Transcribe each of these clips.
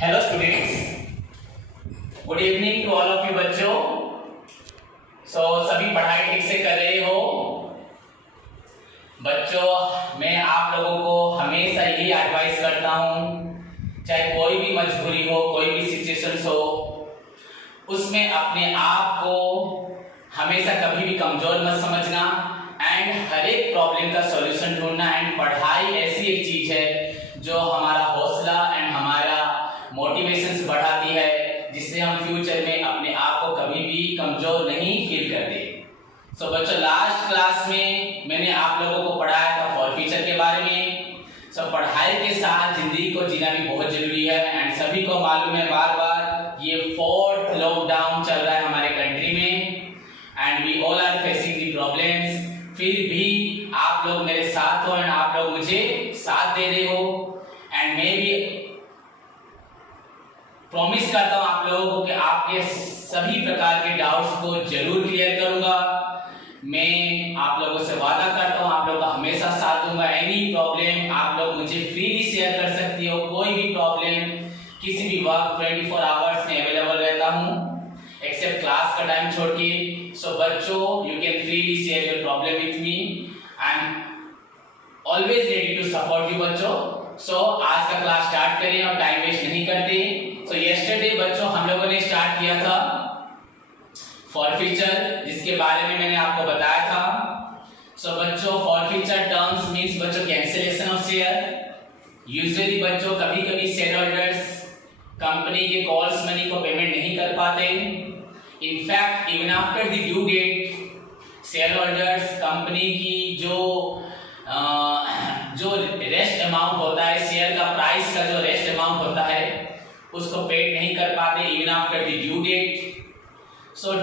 Hello students, good evening to all of you बच्चों। सभी पढ़ाई ठीक से कर रहे हो बच्चों? मैं आप लोगों को हमेशा यही एडवाइस करता हूँ, चाहे कोई भी मजबूरी हो, कोई भी सिचुएशंस हो, उसमें अपने आप को हमेशा कभी भी कमजोर मत समझना एंड हर एक प्रॉब्लम का सॉल्यूशन ढूंढना। एंड पढ़ाई ऐसी एक चीज है जो हमारा हौसला एंड हमारा मोटिवेशंस बढ़ाती है, जिससे हम फ्यूचर में अपने आप को कभी भी कमजोर नहीं फील करते। बच्चों, लास्ट क्लास में मैंने आप लोगों को पढ़ाया था फॉर फ्यूचर के बारे में। पढ़ाई के साथ जिंदगी को जीना भी बहुत जरूरी है एंड सभी को मालूम है बार बार ये 4th लॉकडाउन चल रहा है हमारे कंट्री में and we all are facing the problems. फिर भी आप लोग मेरे साथ हो एंड आप लोग मुझे साथ दे रहे हो एंड मैं भी प्रॉमिस करता हूं आप लोगों को कि आपके सभी प्रकार के डाउट्स को जरूर क्लियर करूंगा। मैं आप लोगों से वादा करता हूं आप लोगों का हमेशा साथ दूंगा। एनी प्रॉब्लम आप लोग मुझे फ्रीली शेयर कर सकती हो, कोई भी प्रॉब्लम किसी भी वक्त 24 आवर्स में अवेलेबल रहता हूं एक्सेप्ट क्लास का टाइम छोड़ के। बच्चों, you can freely share your problem with me. I am always ready to support you बच्चों। आज का क्लास स्टार्ट करें और टाइम वेस्ट नहीं करते। यस्टरडे बच्चों हम लोगों ने स्टार्ट किया था फॉर फ्यूचर, जिसके बारे में मैंने आपको बताया था। बच्चों, फॉर फ्यूचर टर्म्स मींस बच्चों कैंसिलेशन ऑफ शेयर। यूजुअली बच्चों कभी कभी शेयर होल्डर्स कंपनी के कॉल्स मनी को पेमेंट नहीं कर पाते। In fact even after the due date share holders company की जो रेस्ट अमाउंट होता है, शेयर का प्राइस का जो रेस्ट अमाउंट होता है उसको पेड नहीं कर पाते even after the due date.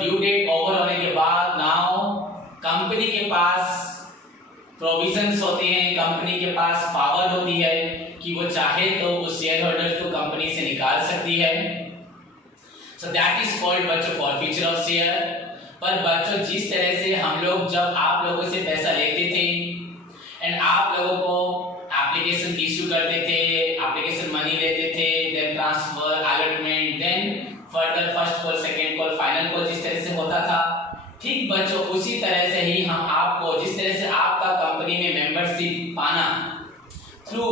Due date over होने के बाद नाउ कंपनी के पास प्रोविजंस होते हैं, कंपनी के पास पावर होती है कि वो चाहे तो उस शेयर होल्डर्स को कंपनी से निकाल सकती है। दैट इज कॉल्ड बच्चों फॉर फ्यूचर ऑफ शेयर। पर बच्चों जिस तरह से हम लोग जब आप लोगों से पैसा लेते थे एंड आप लोगों को एप्लीकेशन इश्यू करते थे, एप्लीकेशन मनी लेते थे, then transfer, allotment, then further first call, second call, final call, जिस तरह से होता था, ठीक बच्चों उसी तरह से ही हम आपको, जिस तरह से आपका कंपनी में मेंबरशिप पाना थ्रू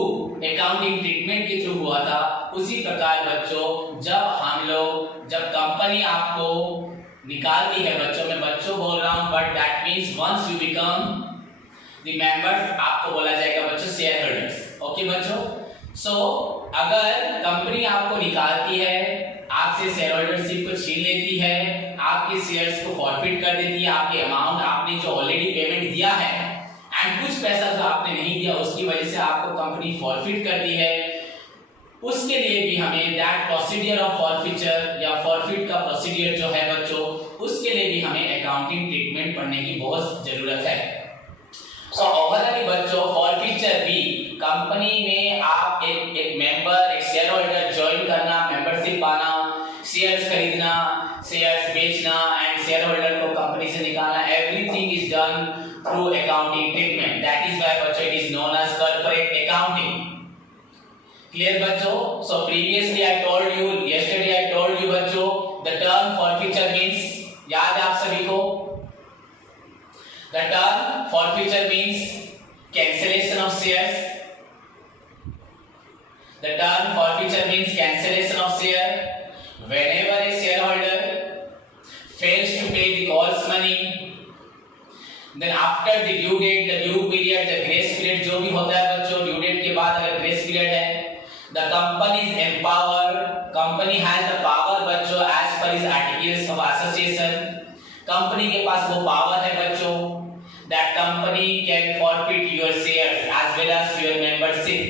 अकाउंटिंग ट्रीटमेंट के थ्रू हुआ था, उसी प्रकार बच्चों जब कंपनी आपको निकालती है बच्चों, मैं बच्चों बोल रहा हूं but that means once you become the members, आपको बोला जाएगा बच्चों शेयर होल्डर्स। ओके बच्चों, अगर कंपनी आपको निकालती है, आपसे शेयर होल्डरशिप को छीन लेती है, आपके शेयर्स को फॉरफिट कर देती है, आपके अमाउंट आपने जो ऑलरेडी पेमेंट दिया है एंड कुछ पैसा जो आपने नहीं दिया उसकी वजह से आपको कंपनी फॉरफिट करती है, उसके लिए भी हमें दैट प्रोसीजर ऑफ फॉरफिचर या फॉरफिट का प्रोसीजर जो है बच्चों, उसके लिए भी हमें अकाउंटिंग ट्रीटमेंट पढ़ने की बहुत जरूरत है। ओवरऑल बच्चों फॉरफिचर भी कंपनी में आप एक मेंबर, एक शेयर होल्डर ज्वाइन करना, मेंबरशिप पाना, शेयर्स खरीदना, शेयर्स बेचना एंड शेयर होल्डर को कंपनी से निकालना, everything is done through accounting treatment. That is why बच्चों it is known as corporate accounting. Clear बच्चों? Previously I told you, yesterday I told you बच्चों the term forfeiture means, याद है आप सभी को? The term forfeiture means cancellation of shares. The term forfeiture means cancellation of share. Whenever a shareholder fails to pay the calls money, then after the due date, the due period, the grace period जो भी होता है बच्चों, due date के बाद अगर grace period है, the company is empowered. Company has the power बच्चों as per its articles of association. Company के पास वो पावर है बच्चों that company can forfeit your shares as well as your membership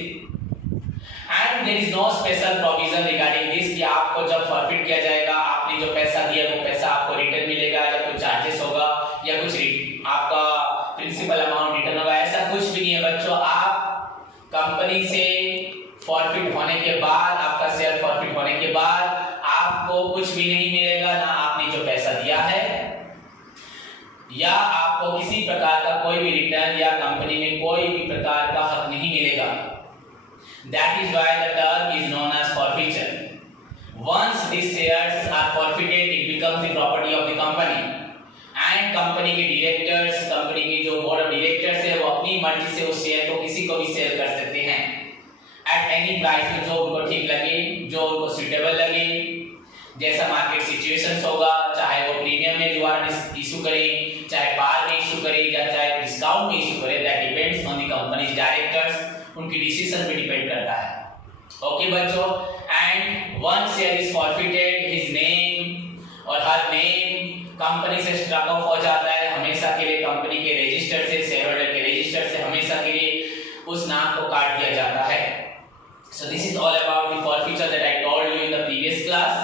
and there is no special provision regarding this कि आपको जब forfeit किया जाएगा आपने जो पैसा दिया वो पैसा आपको रिटर्न मिलेगा या कुछ चार्जेस होगा या कुछ आपका प्रिंसिपल अमाउंट रिटर्न होगा, ऐसा कुछ भी नहीं है बच्चों। आप कंपनी से forfeit होने के बाद, आपका शेयर forfeit होने के बाद आपको कुछ भी नहीं मिलेगा, ना आपने जो पैसा दिया है या आपको किसी प्रकार का कोई भी रिटर्न या कंपनी में कोई भी प्रकार का हक नहीं मिलेगा। That is why the term is known as forfeiture. forfeited, it becomes the property of the company. And company के डायरेक्टर्स, कंपनी के जो बोर्ड ऑफ डायरेक्टर्स है वो अपनी मर्जी से उस शेयर को किसी को भी सेल कर सकते हैं एट एनी प्राइस में, जो उनको ठीक लगे, जो उनको सुटेबल लगे, जैसा मार्केट सिचुएशंस होगा, चाहे वो प्रीमियम में वारंट इशू करें, चाहे पार में इशू करें या चाहे डिस्काउंट में इशू करें, that depends on the companies directors, उनकी डिसीजन पे डिपेंड करता है। ओके बच्चों, and one share is forfeited, his name और हर नेम कंपनी से स्ट्रक ऑफ हो जाता है हमेशा के लिए, कंपनी के रजिस्टर से, शेयर होल्डर के रजिस्टर से हमेशा के लिए उस नाम को काट दिया जाता है। So this is all about the forfeiture that I told you in the previous class.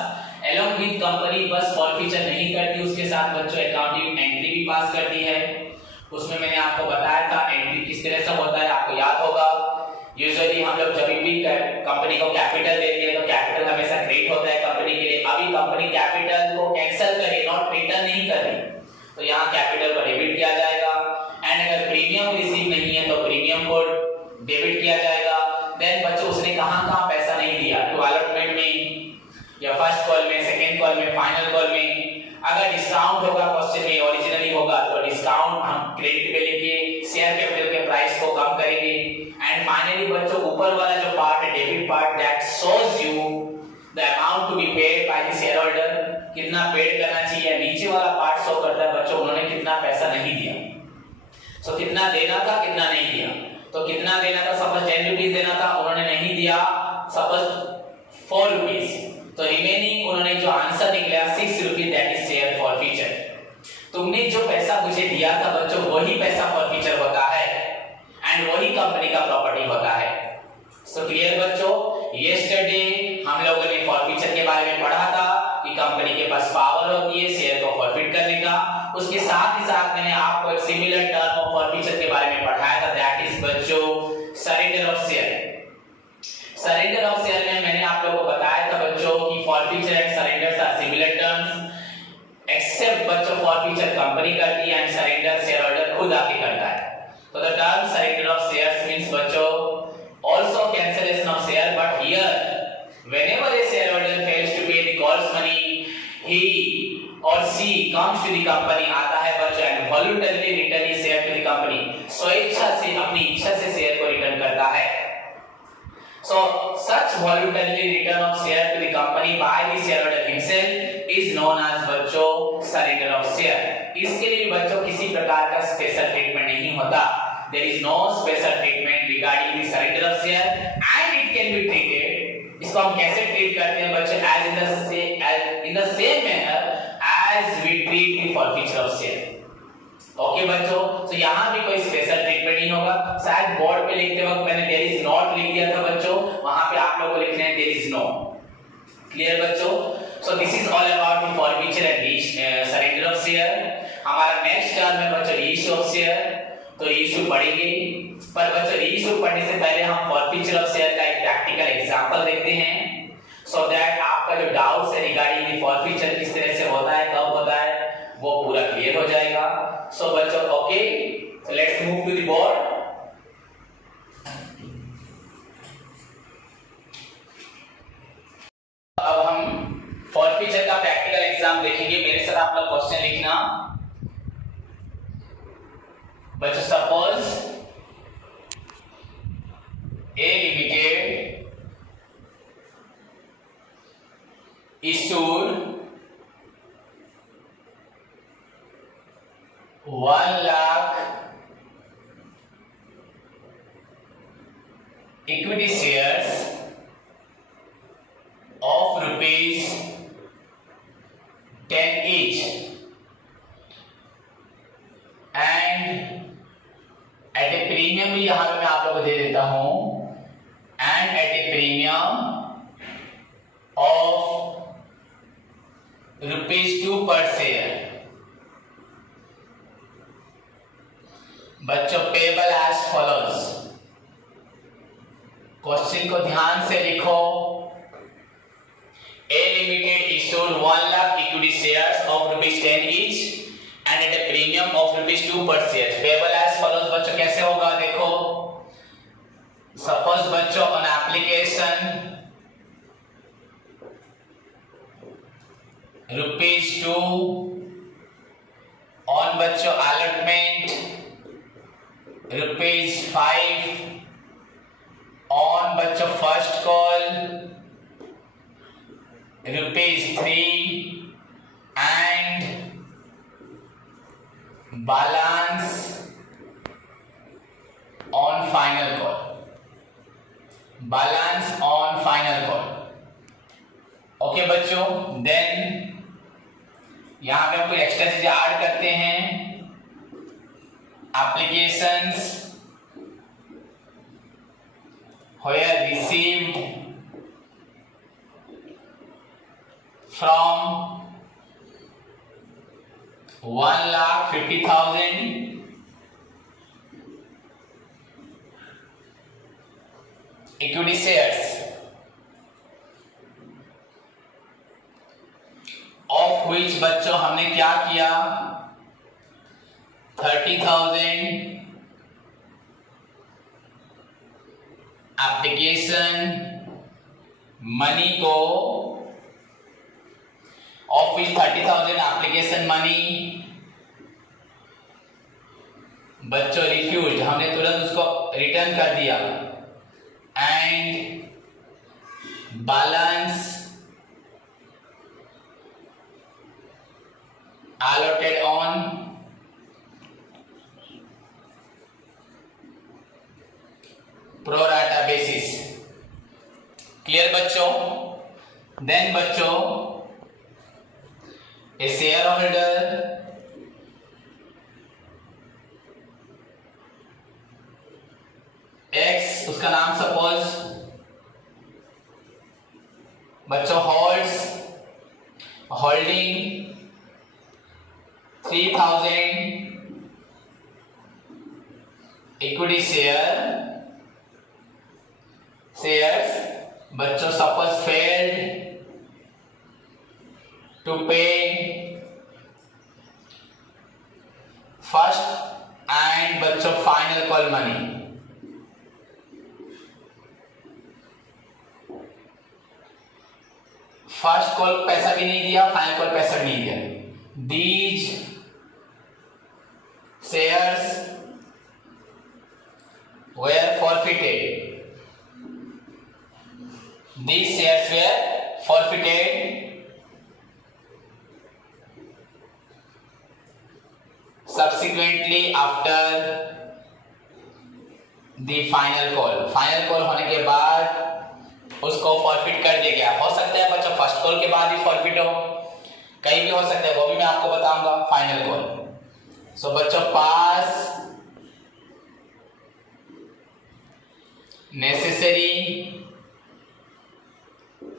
Along with company बस forfeiture नहीं करती, उसके साथ बच्चों अकाउंटिंग एंट्री भी पास करती है। उसमें मैंने आपको बताया था एंट्री किस तरह से होता है, आपको याद होगा। यूजुअली हम लोग जब भी कंपनी को कैपिटल देते हैं तो कैपिटल हमेशा क्रेडिट होता है कंपनी के लिए। अभी कंपनी कैपिटल को कैंसिल करे, नॉट रिटर्न नहीं कर रही, तो यहाँ कैपिटल को डेबिट किया जाएगा। एंड अगर प्रीमियम रिसीव नहीं है तो प्रीमियम को डेबिट किया जाएगा। देन बच्चों उसने कहाँ पैसा नहीं दिया, टू अलॉटमेंट में या फर्स्ट कॉल में, सेकंड कॉल में, फाइनल कॉल में। अगर डिस्काउंट होगा क्वेश्चन में ओरिजिनली होगा तो डिस्काउंट हम क्रेडिट पे लेके शेयर कैपिटल के प्राइस को कम करेंगे। एंड फाइनली बच्चों ऊपर वाला जो पार्ट है debit part, that shows you the amount to be paid by the share holder, कितना पेड करना चाहिए। नीचे वाला पार्ट शो करता है बच्चों उन्होंने कितना पैसा नहीं दिया, सो कितना देना था कितना नहीं दिया। तो कितना देना था, सपोज 10 रुपीस देना था, उन्होंने नहीं दिया सपोज 4 रुपीस, तो रिमेनिंग उन्होंने जो आंसर निकला 6 rupees, that is share forfeiture. तुमने जो पैसा मुझे दिया था बच्चों वही पैसा फॉरफीचर होता है एंड वही कंपनी का प्रॉपर्टी होता है। सो क्लियर बच्चों, यस्टरडे हम लोगों ने फॉरफीचर के बारे में पढ़ा था कि कंपनी के पास पावर होती है शेयर को फॉरफिट करने का। उसके साथ ही साथ मैंने आपको एक सिमिलर टर्म ऑफ फॉरफीचर के बारे में पढ़ाया था, दैट इज बच्चों surrender of share. Surrender of share में मैंने आप लोगों को बताया था बच्चों कि forfeiture and surrender are similar terms, except बच्चों फॉरफीचर कंपनी करती है एंड सरेंडर शेयर होल्डर खुद आके करता है। तो the term surrender of shares means बच्चों also cancellation of share, but here whenever a shareholder fails to pay the calls money, he or she comes to the company, आता है बच्चों and voluntarily return his share to the company, स्वेच्छा से अपनी इच्छा से share को return करता है। So such voluntarily return of share to the company by the shareholder himself is known as बच्चों surrender of share। इसके लिए बच्चों किसी प्रकार का स्पेशल ट्रीटमेंट नहीं होता, there is no special treatment regarding the surrender of share and it can be treated, इसको हम कैसे ट्रीट करते हैं बच्चों, as in the same manner as we treat the forfeiture of share। Okay बच्चों, तो यहाँ भी कोई स्पेशल ट्रीटमेंट नहीं होगा। शायद बोर्ड पे लिखते वक्त मैंने देयर इज नॉट लिख दिया था बच्चों, वहां पे आप लोगों को लिखना है देयर इज नो। क्लियर बच्चों, so this is all about the forfeiture and surrender of share. हमारा नेक्स्ट टर्म है बच्चों रीइश्यू ऑफ शेयर, तो रीइश्यू पढ़ेंगे, पर बच्चों रीइश्यू पढ़ने से पहले हम फॉरफीचर ऑफ शेयर का एक प्रैक्टिकल एग्जांपल देखते हैं, सो दैट आपका जो डाउट्स है रिगार्डिंग द फॉरफीचर किस तरह से होता है, कब होता है, वो पूरा क्लियर हो जाएगा। सो बच्चों okay, so let's move to the board. अब हम फॉरफीचर का प्रैक्टिकल एग्जाम देखेंगे, मेरे साथ आप लोग क्वेश्चन लिखना बच्चों। Suppose A limited issued 1 lakh equity shares of rupees 10 each and at a premium भी यहां पे मैं आप लोगों को दे देता हूं, and at a premium of ₹2 per share। बच्चों पेबल एज फॉलोज, क्वेश्चन को ध्यान से लिखो। A limited issued 1 lakh equity shares of ₹10 each and at a premium of ₹2 per share। Payable as follows बच्चों कैसे होगा देखो, सपोज बच्चों ऑन एप्लीकेशन ₹2 ऑन बच्चों अलॉटमेंट, ₹5 ऑन बच्चों first call, ₹3 and balance on final call, balance on final call. Okay बच्चों, then यहां पे हम कोई एक्स्ट्रा चीजें ऐड करते हैं। Applications where received from 1,50,000 equity shares of which बच्चों हमने क्या किया, 30,000 एप्लीकेशन मनी को, ऑफ विच 30,000 एप्लीकेशन मनी बच्चों रिफ्यूज, हमने तुरंत उसको रिटर्न कर दिया, and balance allotted on pro rata basis। Clear बच्चों? देन बच्चों ए शेयर होल्डर एक्स, उसका नाम सपोज बच्चों होल्डिंग 3,000 इक्विटी शेयर्स बच्चों सपोज फेल्ड टू पे फर्स्ट एंड बच्चों final call money. First call पैसा भी नहीं दिया, फाइनल कॉल पैसा भी नहीं दिया। These shares were forfeited. These shares were forfeited subsequently after the final call। Final call होने के बाद उसको फॉरफिट कर दिया गया। हो सकता है बच्चों फर्स्ट कॉल के बाद ही फॉरफिट हो, कहीं भी हो सकता है, वो भी मैं आपको बताऊंगा फाइनल कॉल। सो बच्चों पास नेसेसरी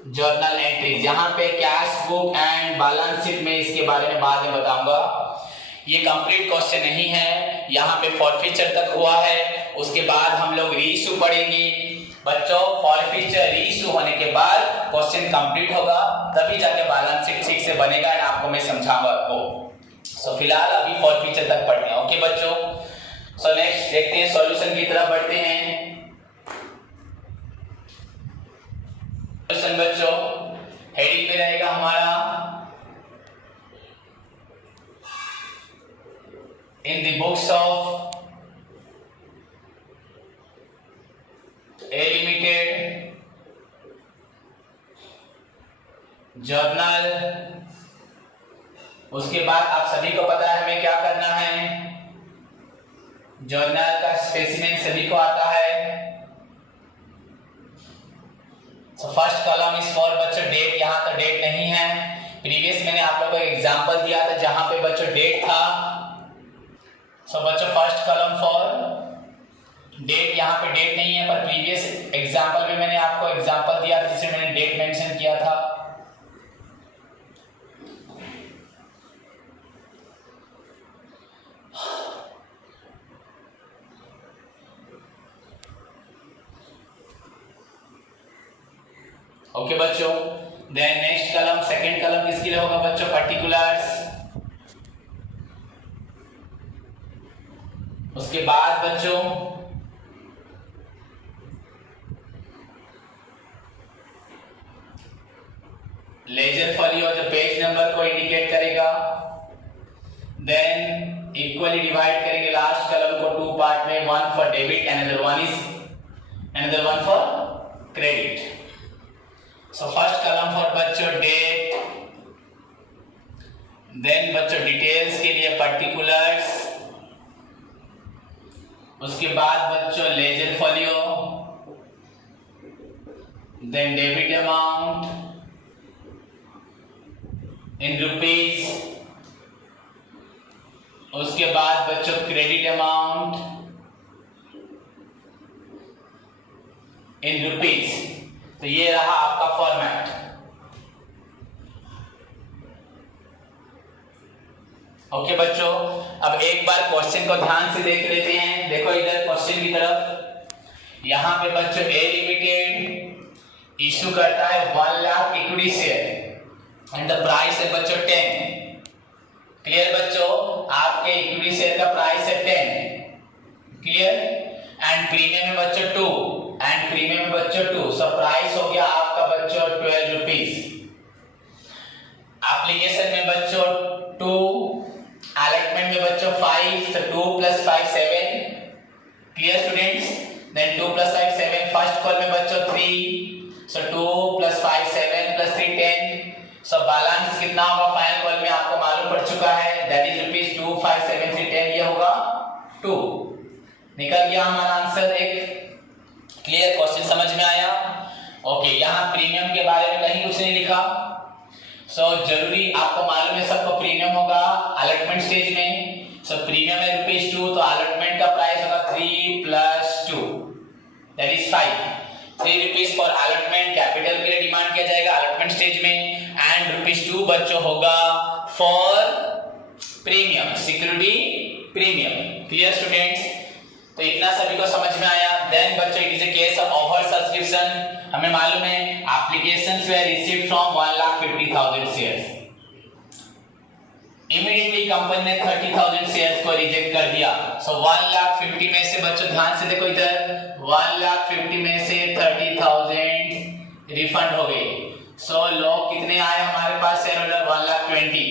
जर्नल एंट्रीज, यहां पे cash book and balance sheet में इसके बारे में बाद में बताऊंगा। ये कंप्लीट क्वेश्चन नहीं है, यहाँ पे फॉरफीचर तक हुआ है, उसके बाद हम लोग रीइशू पढ़ेंगे। बच्चों फॉरफीचर रीइशू होने के बाद क्वेश्चन कंप्लीट होगा, तभी जाके बैलेंस शीट ठीक से बनेगा एंड आपको मैं समझाऊंगा आपको। सो फिलहाल अभी फॉरफीचर तक पढ़ते हैं। ओके बच्चों, सो नेक्स्ट देखते हैं, सॉल्यूशन की तरफ बढ़ते हैं। सॉल्यूशन बच्चों हेडिंग में रहेगा हमारा in the books of A Limited journal. उसके बाद आप सभी को पता है हमें क्या करना है, जर्नल का स्पेसिमेन सभी को आता है। सो फर्स्ट कॉलम इज फॉर बच्चों डेट, यहाँ तो डेट नहीं है। प्रीवियस मैंने आप लोगों को एग्जांपल दिया था जहां पे बच्चों डेट था। सो बच्चों फर्स्ट कॉलम फॉर डेट, यहाँ पे डेट नहीं है, पर प्रीवियस एग्जांपल में मैंने आपको एग्जांपल दिया था जिसमें मैंने डेट मेंशन किया था। ओके बच्चों, then next column, second column किसके लिए होगा बच्चों, पर्टिकुलर्स। उसके बाद बच्चों लेजर फॉलियो जो पेज नंबर को इंडिकेट करेगा। देन इक्वली डिवाइड करेंगे लास्ट कॉलम को टू पार्ट में, one for debit and another one for credit. So first column for बच्चों डेट, देन बच्चों डिटेल्स के लिए पर्टिकुलर्स, उसके बाद बच्चों ledger folio, then debit amount in rupees, उसके बाद बच्चों क्रेडिट अमाउंट इन रुपीज। तो ये रहा आपका फॉर्मेट। ओके बच्चों, अब एक बार क्वेश्चन को ध्यान से देख लेते हैं। देखो इधर क्वेश्चन की तरफ, यहां पे बच्चों ए लिमिटेड इशू करता है 1 lakh equity share and the price है बच्चों 10। क्लियर बच्चों, आपके इक्विटी शेयर का प्राइस है 10। क्लियर, एंड प्रीमियम है बच्चों 2 एंड प्रीमियम है बच्चों 2। सो प्राइस हो गया आपका बच्चों 12 रुपीज। एप्लीकेशन में बच्चों 2, अलॉटमेंट में बच्चों 5, so 2 + 5 7। Clear students, then 2 + 5 7। First call में बच्चों 3, so 2 + 5 7 + 3 10। सो बैलेंस कितना होगा फाइनल कॉल में आपको मालूम पड़ चुका है, दैट इज रुपीज 2 5 7 3 10। ये होगा 2। निकल गया हमारा आंसर एक। क्लियर, क्वेश्चन समझ में आया? ओके, यहाँ प्रीमियम के बारे में कहीं कुछ नहीं लिखा। सो जरूरी आपको मालूम है सबको प्रीमियम होगा अलॉटमेंट स्टेज में। सो प्रीमियम है रुपीज 2, तो अलॉटमेंट का प्राइस होगा 3 + 2 that is 5। 3 rupees for allotment, capital के लिए डिमांड किया जाएगा अलॉटमेंट स्टेज में, एंड रुपीज 2 बच्चों होगा for premium, security premium. Clear students, तो इतना सभी को समझ में आया। देन बच्चों it is a case of over subscription. हमें मालूम है applications way received from 1,50,000 shares. Immediately company ने 30,000 शेयर्स को रिजेक्ट कर दिया। सो 1,50,000 में से बच्चों ध्यान से देखो इधर, 1,50,000 में से 30,000 रिफंड हो गए। सो लोग कितने आए हमारे पास शेयर होल्डर 1,20,000।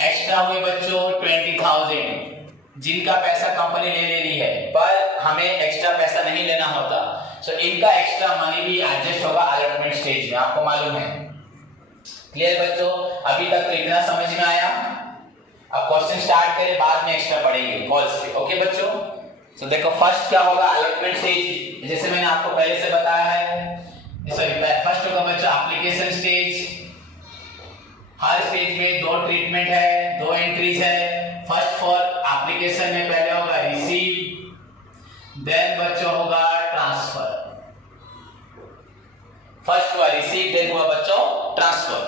एक्स्ट्रा हुए बच्चों 20,000 जिनका पैसा कंपनी ले रही है, पर हमें एक्स्ट्रा पैसा नहीं लेना होता। सो इनका एक्स्ट्रा मनी भी एडजस्ट होगा अलॉटमेंट स्टेज में, आपको मालूम है। क्लियर बच्चों, अभी तक तो इतना समझ में आया। अब क्वेश्चन स्टार्ट करें, बाद में एक्स्ट्रा पढ़ेंगे कॉल्स पे। ओके बच्चों, सो देखो फर्स्ट क्या होगा अलॉटमेंट स्टेज, जैसे मैंने आपको पहले से बताया है। सॉरी, फर्स्ट होगा बच्चों एप्लीकेशन स्टेज। हर स्टेज में 2 ट्रीटमेंट है, 2 एंट्रीज है। फर्स्ट फॉर एप्लीकेशन में पहले होगा रिसीव, देन बच्चों होगा ट्रांसफर। फर्स्ट हुआ रिसीव, देन हुआ बच्चों ट्रांसफर।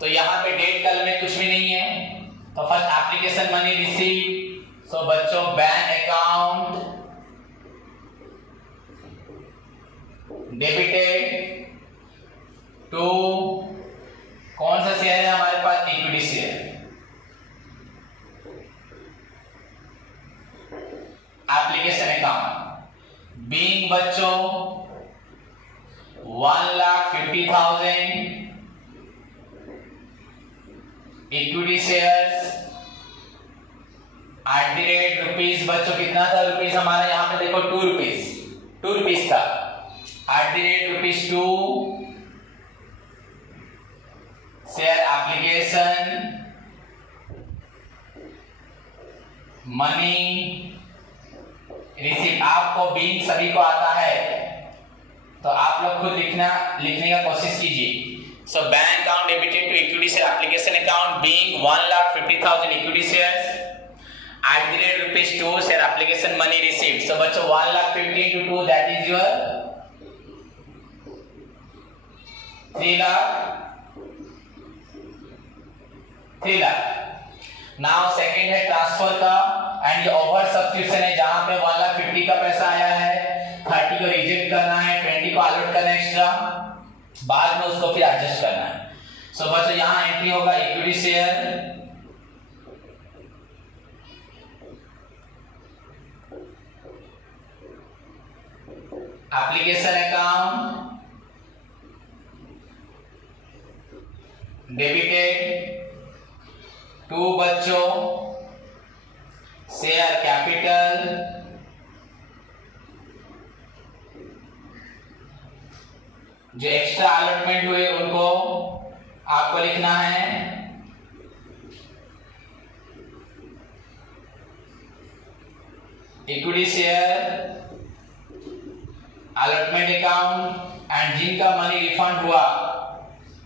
तो यहाँ पे डेट कल में कुछ भी नहीं है। तो फर्स्ट एप्लीकेशन मनी रिसीव, सो बच्चों बैंक अकाउंट डेबिटेड टू कौन सा शेयर है हमारे पास, equity share. Application account being बच्चों 1,50,000 equity shares at the rate rupees. बच्चों कितना था रुपीज हमारा, यहाँ पे देखो 2 रुपीज था। Eight the rate rupees 2 share application money receive. आपको बीइंग सभी को आता है, तो आप लोग खुद लिखने का कोशिश कीजिए। So bank account debited to equity share application account being 1,50,000 equity shares at the rate rupees 2 share application money received. So बच्चों 1,50,000 into 2 that is your 3 lakh. Now second है ट्रांसफर का, एंड ये ओवर सब्सक्रिप्शन है जहां पे 1,50,000 का पैसा आया है, 30 को रिजेक्ट करना है, 20 को अलॉट करना है एक्स्ट्रा, बाद में उसको फिर एडजस्ट करना है। सो बच्चों यहां एंट्री होगा equity share, application account debited to बच्चों शेयर कैपिटल जो एक्स्ट्रा अलॉटमेंट हुए उनको आपको लिखना है। Equity share allotment account and जिनका मनी रिफंड हुआ,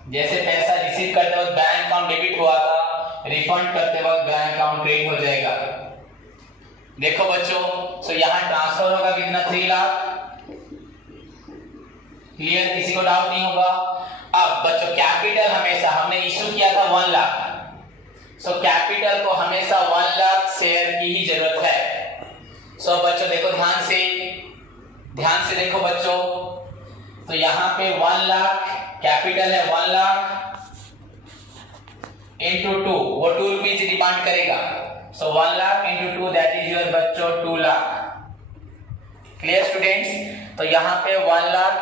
जैसे पैसा रिसीव करते वक्त बैंक अकाउंट डेबिट हुआ था, रिफंड करते वक्त बैंक अकाउंट क्रेडिट हो जाएगा। देखो बच्चों, सो यहां ट्रांसफर होगा कितना, 3 लाख। क्लियर, किसी को डाउट नहीं होगा। अब बच्चों कैपिटल हमेशा हमने इशू किया था 1 लाख, सो कैपिटल को हमेशा 1 लाख शेयर की ही जरूरत है। सो बच्चों देखो ध्यान से देखो बच्चों, तो यहां पे 1 लाख कैपिटल है, 1 लाख इंटू 2, वो 2 रुपीज डिमांड करेगा। सो 1 lakh into 2 that is your बच्चों 2 लाख। क्लियर स्टूडेंट्स, तो यहाँ पे 1 लाख,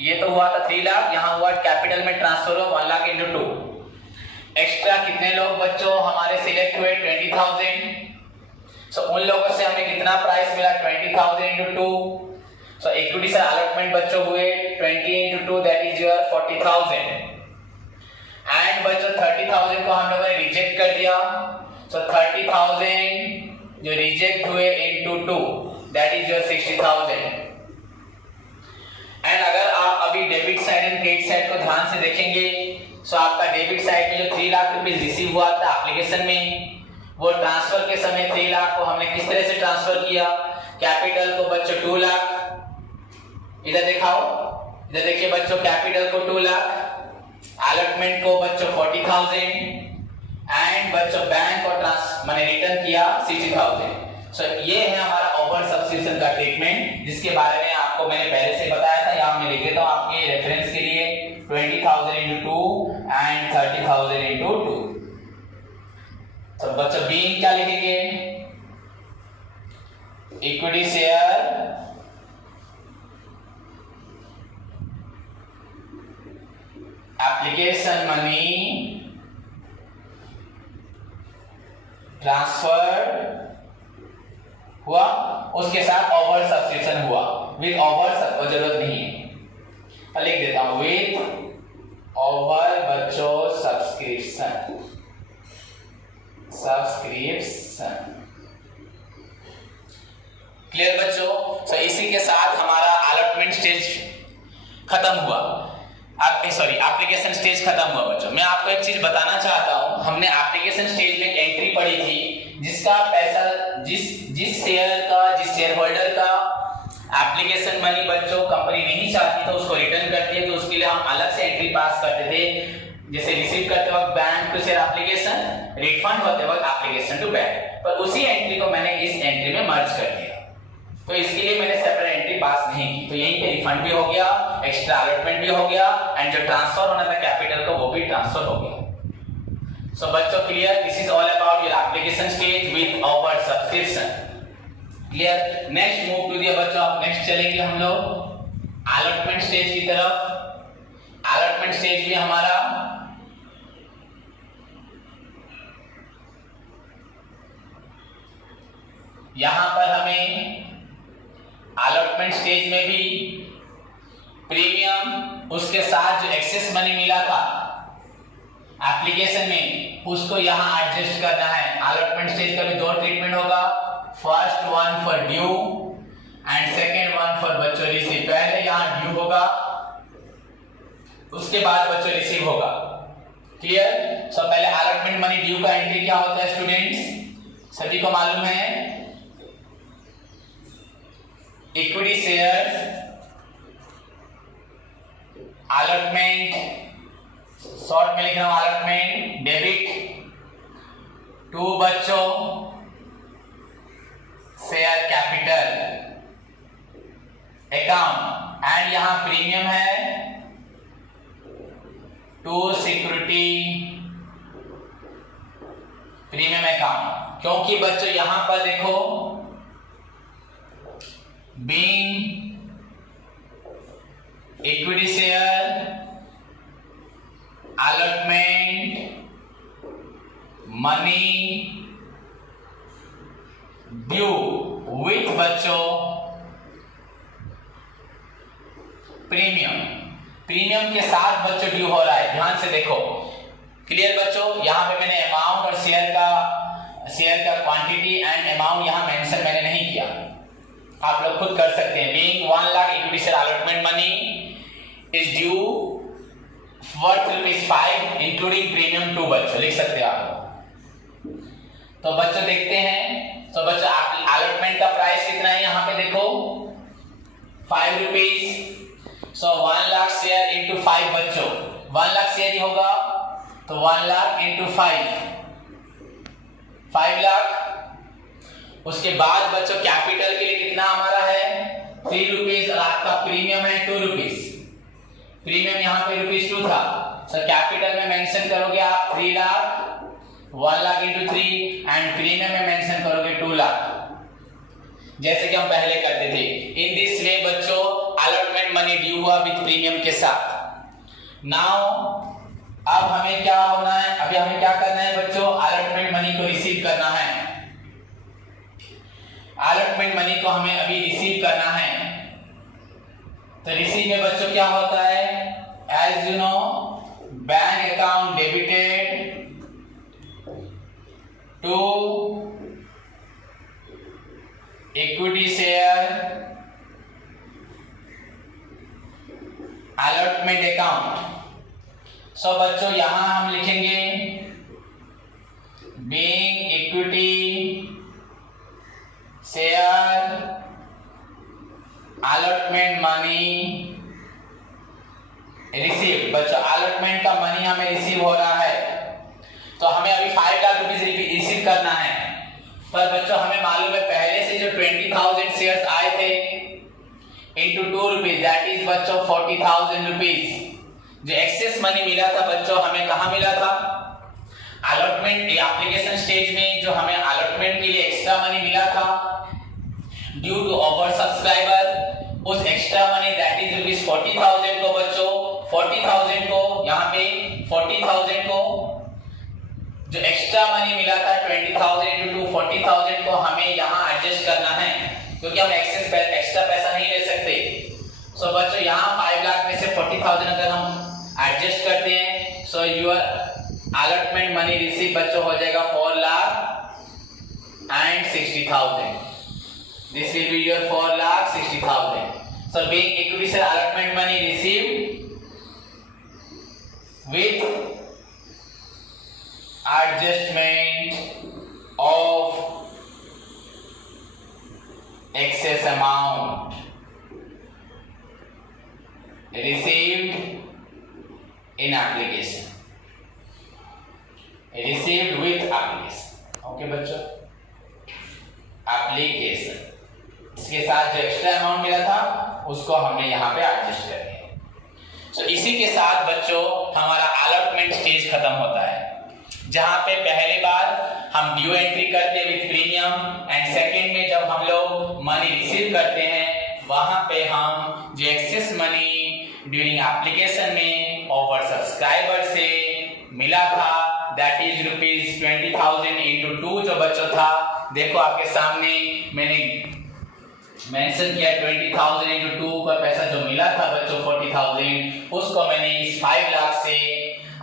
ये तो हुआ था 3 लाख, यहाँ हुआ कैपिटल में ट्रांसफर हुआ 1 लाख इंटू 2। एक्स्ट्रा कितने लोग बच्चों हमारे सिलेक्ट हुए, 20,000। सो उन लोगों से हमें कितना प्राइस मिला, 20,000 इंटू 2। सो इक्विटी से अलॉटमेंट बच्चों हुए 20 into 2 that is your 40,000। And बच्चों 30,000 को हम लोगों ने रिजेक्ट कर दिया। सो 30,000 जो रिजेक्ट हुए into 2 that is your 60,000। And अगर आप अभी debit side and credit side को ध्यान से देखेंगे, सो आपका डेबिट साइड में जो 3 लाख रुपीस रिसीव हुआ था एप्लीकेशन में, वो ट्रांसफर के समय 3 लाख को हमने किस तरह से ट्रांसफर किया, कैपिटल को बच्चों 2 लाख, इधर दिखाओ, इधर देखिए बच्चों, कैपिटल को 2 लाख, अलॉटमेंट को बच्चों 40,000 एंड बच्चों बैंक को मैंने रिटर्न किया 60,000। सो ये है हमारा ओवर सब्सक्रिप्शन का ट्रीटमेंट, जिसके बारे में आपको मैंने पहले से बताया था। यहाँ मैं लिख देता हूँ आपके रेफरेंस के लिए, 20,000 इंटू 2 एंड 30,000 इंटू 2। तो बच्चों बीइंग क्या लिखेंगे, equity share application money transfer हुआ, उसके साथ ओवर सब्सक्रिप्शन हुआ। विद ओवर सब जरूरत नहीं है, लिख देता हूं विद ओवर बच्चों सब्सक्रिप्शन। क्लियर बच्चों, तो इसी के साथ हमारा अलॉटमेंट स्टेज खत्म हुआ। सॉरी एप्लीकेशन स्टेज खत्म हुआ बच्चों। मैं आपको एक चीज बताना चाहता हूं, हमने एप्लीकेशन स्टेज में एक एंट्री पढ़ी थी, जिसका पैसा जिस शेयर होल्डर का एप्लीकेशन मनी बच्चों कंपनी नहीं चाहती तो उसको रिटर्न करती है, तो उसके लिए हम अलग से एंट्री पास करते थे। जैसे रिसीव करते वक्त bank to share application, refund होते वक्त एप्लीकेशन टू बैंक, पर उसी एंट्री को मैंने इस एंट्री में मर्ज कर दिया। तो इसके लिए मैंने सेपरेट एंट्री पास नहीं की, तो यहीं पे रिफंड भी हो गया, एक्स्ट्रा अलॉटमेंट भी हो गया, एंड जो ट्रांसफर होना था कैपिटल को वो भी ट्रांसफर हो गया। सो बच्चों clear, this is all about your application stage with over subscription. Clear, next move to दिया बच्चों, आप नेक्स्ट चलेंगे हम लोग अलॉटमेंट स्टेज की तरफ। अलॉटमेंट स्टेज में हमारा यहां पर हमें अलॉटमेंट स्टेज में भी प्रीमियम, उसके साथ जो एक्सेस मनी मिला था एप्लीकेशन में, उसको यहां एडजस्ट करना है। अलॉटमेंट स्टेज का भी 2 ट्रीटमेंट होगा, first one for due and second one for बच्चों रिसीव। पहले यहां ड्यू होगा, उसके बाद बच्चों रिसीव होगा। क्लियर, सो पहले अलॉटमेंट मनी ड्यू का एंट्री क्या होता है स्टूडेंट्स, सभी को मालूम है, इक्विटी शेयर अलॉटमेंट, शॉर्ट में लिख रहा हूं अलॉटमेंट, डेबिट टू बच्चों शेयर कैपिटल अकाउंट, एंड यहां प्रीमियम है टू सिक्योरिटी प्रीमियम अकाउंट। क्योंकि बच्चों यहां पर देखो being equity share allotment money due with बच्चों प्रीमियम के साथ बच्चों ड्यू हो रहा है। ध्यान से देखो, क्लियर बच्चों। यहां पे मैंने अमाउंट और शेयर का क्वांटिटी एंड अमाउंट यहां मेंशन मैंने नहीं किया, आप लोग खुद कर सकते हैं। Being 1 lakh equity share allotment money is due worth ₹5 including premium two बच्चों लिख सकते हैं आप। तो बच्चों देखते हैं, तो बच्चों अलॉटमेंट का प्राइस कितना है यहाँ पे देखो ₹5। सो 1 लाख शेयर इंटू 5 बच्चों 1 लाख शेयर ही होगा, तो 1 लाख इंटू 5 लाख। उसके बाद बच्चों कैपिटल के लिए कितना हमारा है ₹3 और आपका प्रीमियम है ₹2। प्रीमियम यहाँ पे ₹2 था, सर कैपिटल में मेंशन करोगे आप 3 lakh 1 lakh into 3 and premium में मेंशन करोगे 2 लाख, जैसे कि हम पहले करते थे। इन दिस वे बच्चों अलॉटमेंट मनी ड्यू हुआ विद प्रीमियम के साथ। नाउ अब हमें क्या होना है, अभी हमें क्या करना है बच्चों, अलॉटमेंट मनी को रिसीव करना है। अलॉटमेंट मनी को हमें अभी रिसीव करना है। तो रिसीव में बच्चों क्या होता है, as you know bank account debited to equity share allotment account. So बच्चों यहां हम लिखेंगे being equity share allotment money receive. बच्चों अलॉटमेंट का मनी हमें रिसीव हो रहा है, तो हमें अभी 5 लाख रुपीस रिसीव करना है। पर बच्चों हमें मालूम है पहले से जो 20,000 शेयर्स आए थे इंटू ₹2 दैट इज बच्चों 40,000 रुपीज। जो एक्सेस मनी मिला था बच्चों हमें कहाँ मिला था, अलॉटमेंट एप्लीकेशन स्टेज में जो हमें अलॉटमेंट के लिए एक्स्ट्रा मनी मिला था ड्यू टू ओवर सब्सक्राइबर, उस एक्स्ट्रा मनी दैट इज ₹40,000 को बच्चों 40,000 को यहाँ पे 40,000 को जो एक्स्ट्रा मनी मिला था 20,000 इंटू 40,000 को हमें यहाँ एडजस्ट करना है, क्योंकि हम एक्स्ट्रा पैसा नहीं ले सकते। सो बच्चों यहाँ 5 लाख में से 40,000 अगर हम एडजस्ट करते हैं, so your allotment money receive बच्चों हो जाएगा 4,60,000। This will be your 4,60,000। So being equity share allotment money receive with adjustment of excess amount received in application, received with application। Okay बच्चों, एप्लीकेशन इसके साथ जो एक्स्ट्रा अमाउंट मिला था उसको हमने यहाँ पे एडजस्ट कर दिया। तो इसी के साथ बच्चों हमारा अलॉटमेंट स्टेज खत्म होता है, जहां पे पहले बार हम ड्यू एंट्री करते हैं विद प्रीमियम एंड सेकंड में जब हम लोग मनी रिसीव करते हैं वहां पे हम जो एक्सेस मनी ड्यूरिंग एप्लीकेशन में ओवर सब्सक्राइबर से मिला था दैट इज ₹20,000 इंटू 2 जो बच्चों था, देखो आपके सामने मैंने मेंशन किया 20,000 इंटू 2 का पैसा जो मिला था बच्चों 40,000 उसको मैंने इस 5 लाख से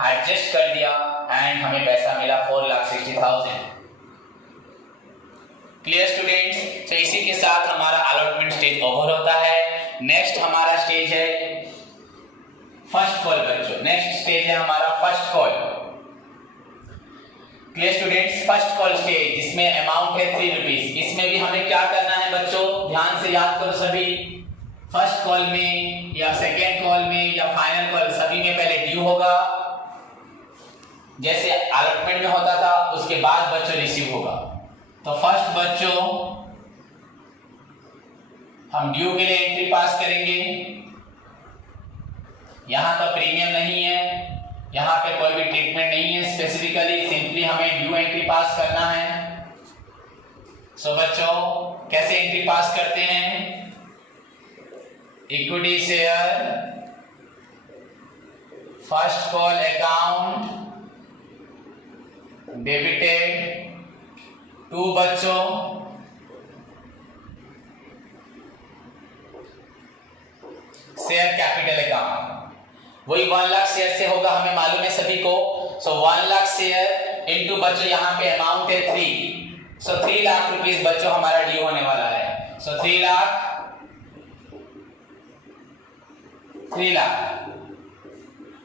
एडजस्ट कर दिया एंड हमें पैसा मिला 4,60,000। क्लियर स्टूडेंट्स, तो इसी के साथ हमारा अलॉटमेंट स्टेज ओवर होता है। नेक्स्ट हमारा स्टेज है फर्स्ट कॉल बच्चों, नेक्स्ट स्टेज है हमारा first call. Clear students, first call stage जिसमें अमाउंट है ₹3। इसमें भी हमें क्या करना है बच्चों, ध्यान से याद करो सभी। फर्स्ट कॉल में या सेकेंड कॉल में या फाइनल कॉल सभी में पहले ड्यू होगा, जैसे अलॉटमेंट में होता था, उसके बाद बच्चों रिसीव होगा। तो फर्स्ट बच्चों हम ड्यू के लिए एंट्री पास करेंगे। यहां का प्रीमियम नहीं है, यहाँ पे कोई भी ट्रीटमेंट नहीं है स्पेसिफिकली, सिंपली हमें ड्यू एंट्री पास करना है। सो बच्चों कैसे एंट्री पास करते हैं, equity share first call account debited to बच्चों शेयर कैपिटल अकाउंट। वही 1 लाख शेयर से होगा, हमें मालूम है सभी को। सो 1 लाख शेयर इनटू बच्चों यहाँ पे अमाउंट है 3, सो 3 लाख रुपीस बच्चों हमारा ड्यू होने वाला है। सो 3 लाख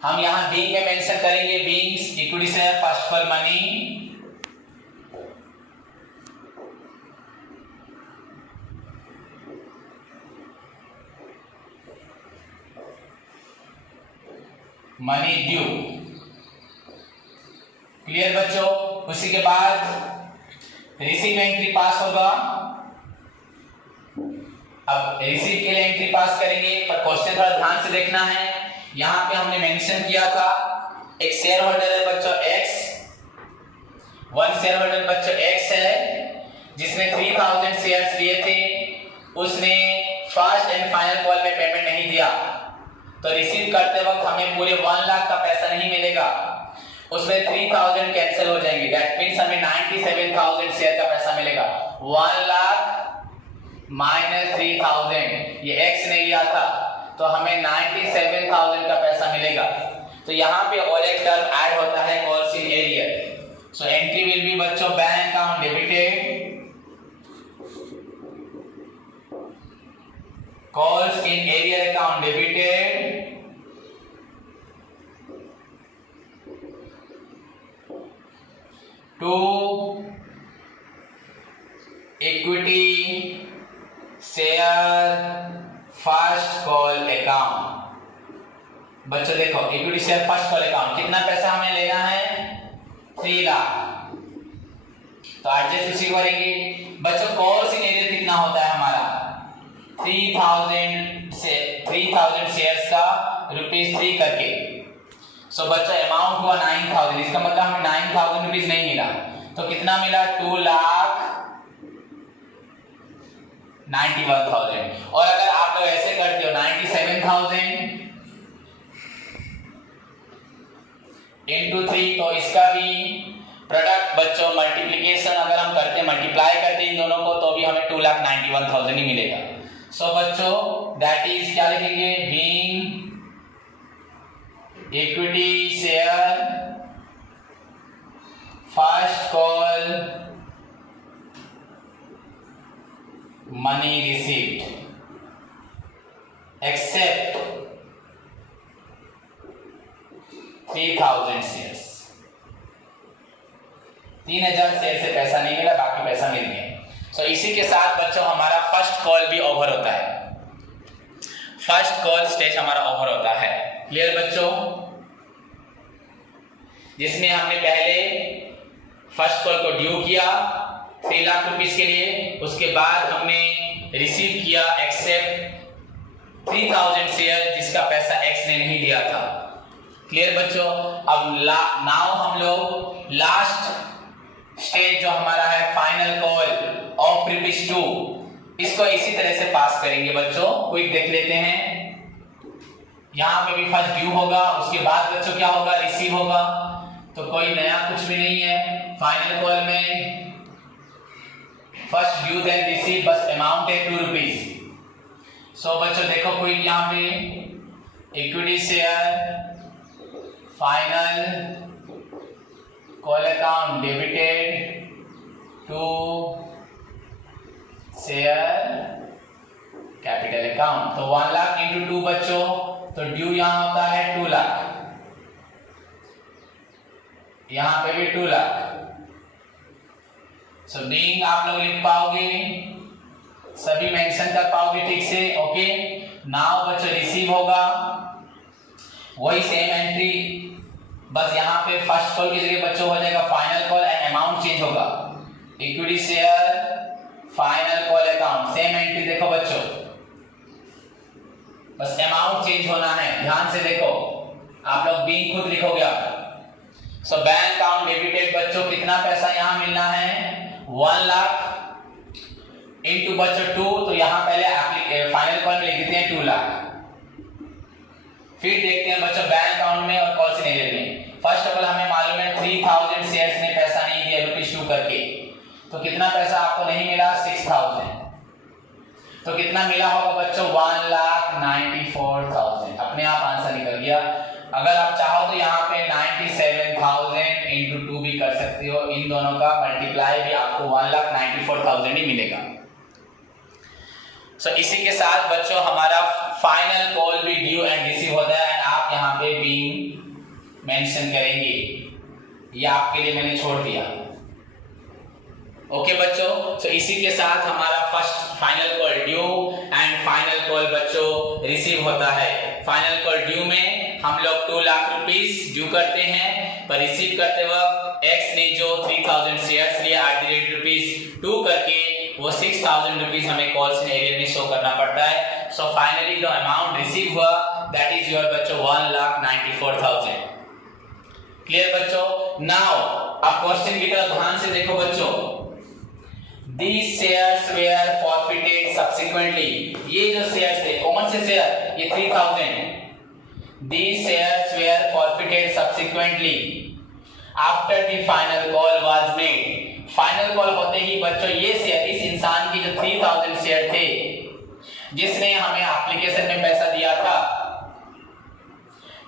हम यहाँ बीइंग में मेंशन करेंगे। Beings equity share first for money due. Clear बच्चों। उसी के बाद रिसीव एंट्री पास होगा। अब रिसीव के लिए एंट्री पास करेंगे, पर क्वेश्चन थोड़ा ध्यान से देखना है। यहां पे हमने मेंशन किया था एक शेयर होल्डर है बच्चों एक्स, 1 शेयर होल्डर बच्चों एक्स है जिसने 3000 शेयर्स लिए थे। उसने फर्स्ट एंड फाइनल कॉल में पेमेंट नहीं दिया, तो रिसीव करते वक्त हमें पूरे 1 लाख का पैसा नहीं मिलेगा, उसमें 3000 कैंसिल हो जाएंगे। दैट मींस हमें 97000 शेयर का पैसा मिलेगा। 1 लाख माइनस 3000, ये एक्स ने लिया था, तो हमें 97000 का पैसा मिलेगा। तो यहाँ पे और एक टर्म ऐड होता है calls in arrear. So entry will be बच्चों bank account debited calls in area account debited to equity share first call account। बच्चों देखो equity share first call account कितना पैसा हमें लेना है 3 लाख, तो एडजस्ट उसी करेंगे। बच्चों कॉल्स इन एरियर कितना होता है हमारा 3000 शेयर्स का ₹3 करके। सो बच्चा अमाउंट हुआ 9000, इसका मतलब हमें 9000 रुपीज नहीं मिला, तो कितना मिला 2,91,000। और अगर आप लोग ऐसे करते हो 97,000 इंटू 3, तो इसका भी प्रोडक्ट बच्चों मल्टीप्लिकेशन अगर हम करते मल्टीप्लाई करते इन दोनों को, तो भी हमें 2,91,000 ही मिलेगा। सो बच्चों दैट इज क्या लिखेंगे being equity share first call money received accept 3000 shares. 3000 share से पैसा नहीं मिला, बाकी पैसा मिल गया। सो इसी के साथ बच्चों हमारा फर्स्ट कॉल भी ओवर होता है, फर्स्ट कॉल स्टेज हमारा ओवर होता है। क्लियर बच्चों, जिसमें हमने पहले फर्स्ट कॉल को ड्यू किया 3 लाख रुपीस के लिए, उसके बाद हमने रिसीव किया एक्सेप्ट 3000 शेयर जिसका पैसा एक्स ने नहीं दिया था। क्लियर बच्चों। अब नाउ हम लोग लास्ट स्टेज जो हमारा है फाइनल कॉल ऑफ ₹2, इसको इसी तरह से पास करेंगे बच्चों। क्विक देख लेते हैं। यहाँ पे भी फर्स्ट ड्यू होगा, उसके बाद बच्चों क्या होगा रिसीव होगा, तो कोई नया कुछ भी नहीं है। फाइनल कॉल में फर्स्ट ड्यू देन रिसीव, बस अमाउंट है ₹2। सो बच्चों देखो कोई यहाँ पे equity share final call account debited to share capital account, तो 1 लाख इंटू 2 बच्चों, तो ड्यू यहां होता है 2 लाख, यहां पे भी 2 लाख। सो बीइंग आप लोग लिख पाओगे, सभी मेंशन कर पाओगे ठीक से। ओके, नाउ बच्चों रिसीव होगा वही सेम एंट्री, बस यहाँ पे फर्स्ट कॉल की जगह बच्चों हो जाएगा final call and amount change होगा। Equity share final call account same entry देखो बच्चों, बस अमाउंट चेंज होना है। ध्यान से देखो, आप लोग बीइंग खुद लिखोगे आप। सो बैंक अकाउंट डेबिटेड बच्चों कितना पैसा यहाँ मिलना है 1 लाख इंटू बच्चों 2, तो यहाँ पहले फाइनल कॉल में लिख देते हैं 2 लाख। फिर देखते हैं बच्चों बैंक अकाउंट में और कॉल सिनेरियो में। फर्स्ट ऑफ ऑल हमें मालूम है 3000 शेयर्स ने पैसा करके। तो कितना पैसा आपको नहीं मिला? 6000। तो कितना मिला होगा बच्चों? 1,94,000। अपने आप आंसर निकल गया। अगर आप चाहो तो यहाँ पे 97,000 इंटू 2 भी कर सकते हो, इन दोनों का मल्टीप्लाई भी आपको 1,94,000 ही मिलेगा। सो इसी के साथ बच्चों हमारा फाइनल कॉल भी ड्यू एंड रिसीव होता है, एंड आप यहाँ पे बीइंग मेंशन करेंगे, ये आपके लिए मैंने छोड़ दिया। ओके बच्चों, तो इसी के साथ हमारा first final call due and final call बच्चों रिसीव होता है। फाइनल कॉल ड्यू में हम लोग 2 लाख रुपीस ड्यू करते हैं, पर रिसीव करते वक्त एक्स ने जो 3000 शेयर्स लिए ₹2 करके वो 6000 रुपीस हमें कॉल्स इन एरिया में शो करना पड़ता है। So finally the amount receive हुआ दैट इज योर बच्चों 1,94,000। क्लियर बच्चों? नाउ अब क्वेश्चन की तरफ ध्यान से देखो बच्चों। These shares were forfeited subsequently। ये जो शेयर्स थे, कौन से शेयर? ये 3000। These shares were forfeited subsequently after the final call was made। Final call होते ही बच्चों ये शेयर, इस इंसान की जो 3000 शेयर थे, जिसने हमें एप्लीकेशन में पैसा दिया था,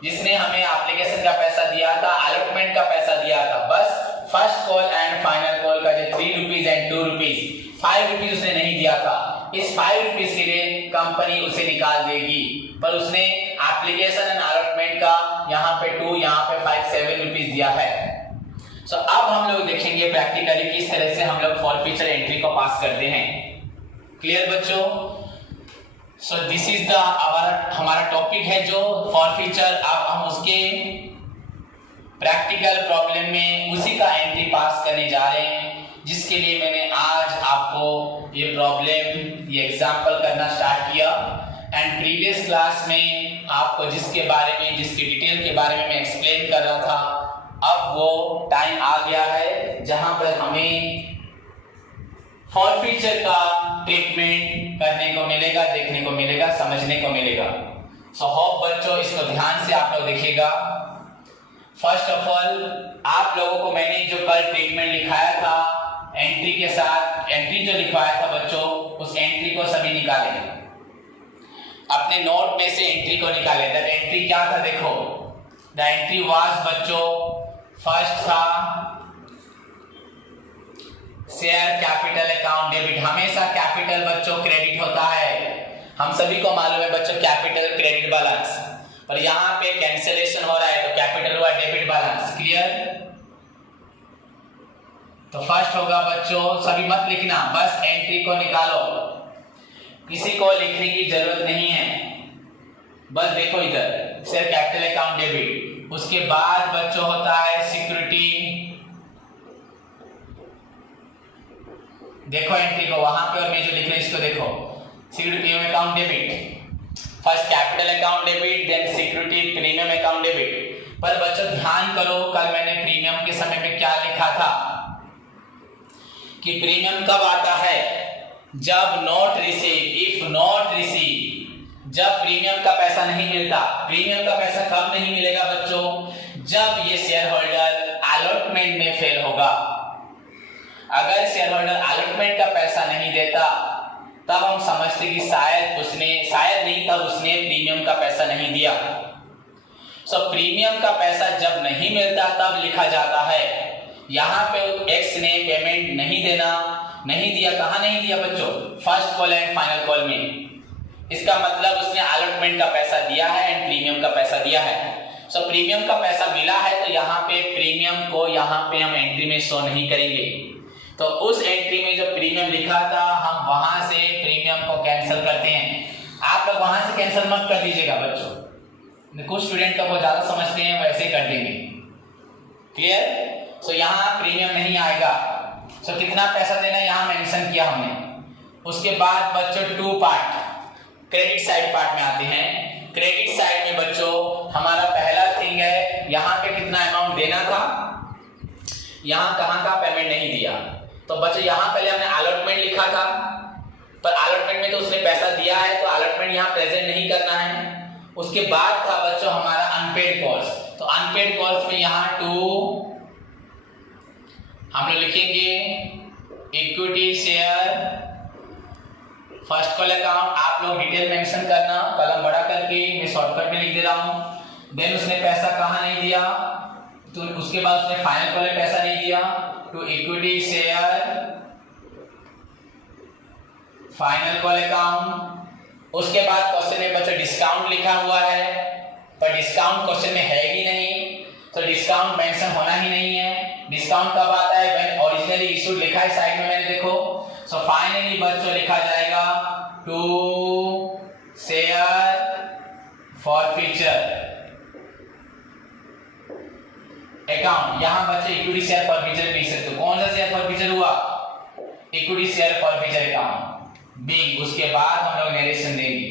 जिसने हमें एप्लीकेशन का पैसा दिया था, अलॉटमेंट का पैसा दिया था, बस first call and final call का जो 3 रुपीज एंड 2 रुपीज, 5 रुपीज उसने नहीं दिया था। इस 5 रुपीज के लिए कंपनी उसे निकाल देगी, पर उसने एप्लीकेशन एंड अलॉटमेंट का यहाँ पे 2, यहाँ पे 5, 7 रुपीज दिया है। सो अब हम लोग देखेंगे प्रैक्टिकली किस तरह से हम लोग फॉरफीचर एंट्री को पास करते हैं। क्लियर बच्चों? सो दिस इज द हमारा टॉपिक है जो फॉरफीचर। अब हम उसके प्रैक्टिकल प्रॉब्लम में उसी का एंट्री पास करने जा रहे हैं, जिसके लिए मैंने आज आपको ये प्रॉब्लम, ये एग्जांपल करना स्टार्ट किया। एंड प्रीवियस क्लास में आपको जिसके बारे में, जिसकी डिटेल के बारे में मैं एक्सप्लेन कर रहा था, अब वो टाइम आ गया है जहां पर हमें फॉरफीचर का ट्रीटमेंट करने को मिलेगा, देखने को मिलेगा, समझने को मिलेगा। सो होप बच्चों इसको ध्यान से आप लोग देखिएगा। फर्स्ट ऑफ ऑल आप लोगों को मैंने जो कल ट्रीटमेंट लिखाया था एंट्री के साथ, एंट्री जो लिखवाया था बच्चों, उस एंट्री को सभी निकालें, अपने नोट में से एंट्री को निकालें। दैट एंट्री क्या था? देखो, द एंट्री वाज बच्चों, फर्स्ट था शेयर कैपिटल अकाउंट डेबिट। हमेशा कैपिटल बच्चों क्रेडिट होता है, हम सभी को मालूम है बच्चों कैपिटल क्रेडिट बैलेंस, पर यहाँ पे कैंसिलेशन हो रहा है तो कैपिटल हुआ डेबिट बैलेंस। क्लियर? तो फर्स्ट होगा बच्चों, सभी मत लिखना, बस एंट्री को निकालो, किसी को लिखने की जरूरत नहीं है, बस देखो इधर शेयर कैपिटल अकाउंट डेबिट। उसके बाद बच्चों होता है सिक्योरिटी, देखो एंट्री को वहां पे, और मैं जो लिख रहा हूं इसको देखो, security premium account debit, first capital account debit, then security premium account debit. पर बच्चों ध्यान करो, कल मैंने प्रीमियम के समय में क्या लिखा था कि प्रीमियम कब आता है? जब not receive, if not receive, जब प्रीमियम का पैसा नहीं मिलता। प्रीमियम का पैसा कब नहीं मिलेगा बच्चों? जब ये शेयर होल्डर अलॉटमेंट में फेल होगा। अगर शेयर होल्डर अलॉटमेंट का पैसा नहीं देता तब हम समझते कि शायद नहीं तब उसने प्रीमियम का पैसा नहीं दिया। सो प्रीमियम का पैसा जब नहीं मिलता तब लिखा जाता है, यहाँ पे एक्स ने पेमेंट नहीं दिया। कहाँ नहीं दिया बच्चों? First call and final call में। इसका मतलब उसने अलॉटमेंट का पैसा दिया है एंड प्रीमियम का पैसा दिया है। सो प्रीमियम का पैसा मिला है तो यहाँ पे प्रीमियम को यहाँ पे हम एंट्री में शो नहीं करेंगे। तो उस एंट्री में जो प्रीमियम लिखा था हम वहां से प्रीमियम को कैंसिल करते हैं। आप लोग वहां से कैंसिल मत कर दीजिएगा बच्चों, कुछ स्टूडेंट को ज्यादा समझते हैं वैसे कर देंगे। क्लियर? सो यहाँ प्रीमियम नहीं आएगा। सो कितना पैसा देना यहाँ मेंशन किया हमने। उसके बाद बच्चों 2 पार्ट क्रेडिट साइड पार्ट में आते हैं। क्रेडिट साइड में बच्चों हमारा पहला थिंग है, यहाँ पे कितना अमाउंट देना था, यहाँ कहाँ का पेमेंट नहीं दिया। तो बच्चों यहाँ पहले हमने अलॉटमेंट लिखा था, पर अलॉटमेंट में तो उसने पैसा दिया है तो अलॉटमेंट यहाँ प्रेजेंट नहीं करना है। उसके बाद था बच्चों हमारा अनपेड कॉल्स। तो अनपेड कॉल्स में यहाँ 2 हम लोग लिखेंगे equity share first call account. आप लोग डिटेल मेंशन करना, कलम बड़ा करके, मैं शॉर्टकट में लिख दे रहा हूं। देन उसने पैसा कहाँ नहीं दिया, तो उसके बाद उसने फाइनल कॉल में पैसा नहीं दिया, तो equity share final call account. उसके बाद क्वेश्चन में बच्चों डिस्काउंट लिखा हुआ है, पर डिस्काउंट क्वेश्चन में है ही नहीं, तो डिस्काउंट मेंशन होना ही नहीं है। डिस्काउंट कब आता है, व्हेन ओरिजिनली इशूड लिखा है साइड में मैंने, देखो। सो फाइनली बच्चों लिखा जाएगा टू शेयर फॉरफीचर अकाउंट। यहां बच्चे इक्विटी शेयर फॉरफीचर लिख सकते हो। कौन सा शेयर फॉरफीचर हुआ, equity share forfeiture account being. उसके बाद हम लोग नरेशन देंगे।